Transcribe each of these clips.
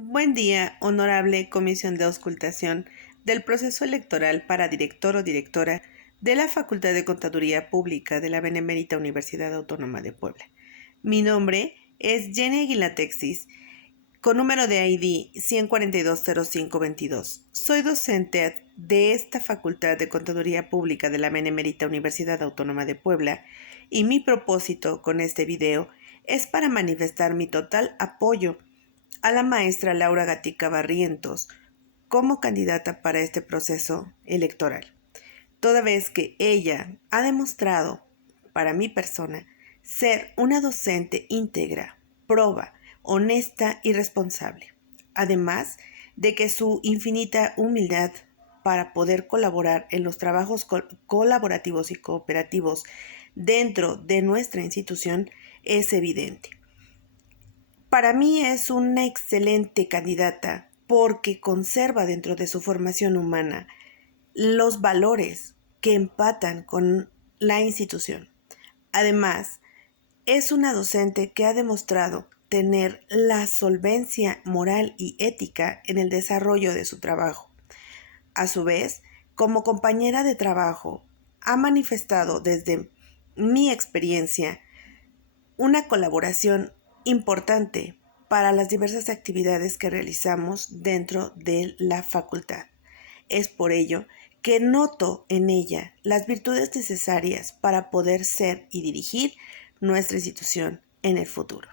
Buen día, honorable Comisión de Auscultación del proceso electoral para director o directora de la Facultad de Contaduría Pública de la Benemérita Universidad Autónoma de Puebla. Mi nombre es Jenny Aguilatexis, con número de ID 1420522. Soy docente de esta Facultad de Contaduría Pública de la Benemérita Universidad Autónoma de Puebla y mi propósito con este video es para manifestar mi total apoyo a la maestra Laura Gatica Barrientos como candidata para este proceso electoral, toda vez que ella ha demostrado, para mi persona, ser una docente íntegra, proba, honesta y responsable, además de que su infinita humildad para poder colaborar en los trabajos colaborativos y cooperativos dentro de nuestra institución es evidente. Para mí es una excelente candidata porque conserva dentro de su formación humana los valores que empatan con la institución. Además, es una docente que ha demostrado tener la solvencia moral y ética en el desarrollo de su trabajo. A su vez, como compañera de trabajo, ha manifestado desde mi experiencia una colaboración importante para las diversas actividades que realizamos dentro de la facultad. Es por ello que noto en ella las virtudes necesarias para poder ser y dirigir nuestra institución en el futuro.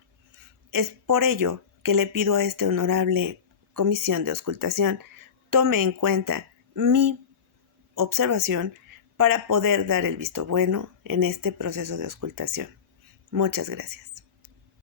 Es por ello que le pido a esta honorable comisión de auscultación tome en cuenta mi observación para poder dar el visto bueno en este proceso de auscultación. Muchas gracias.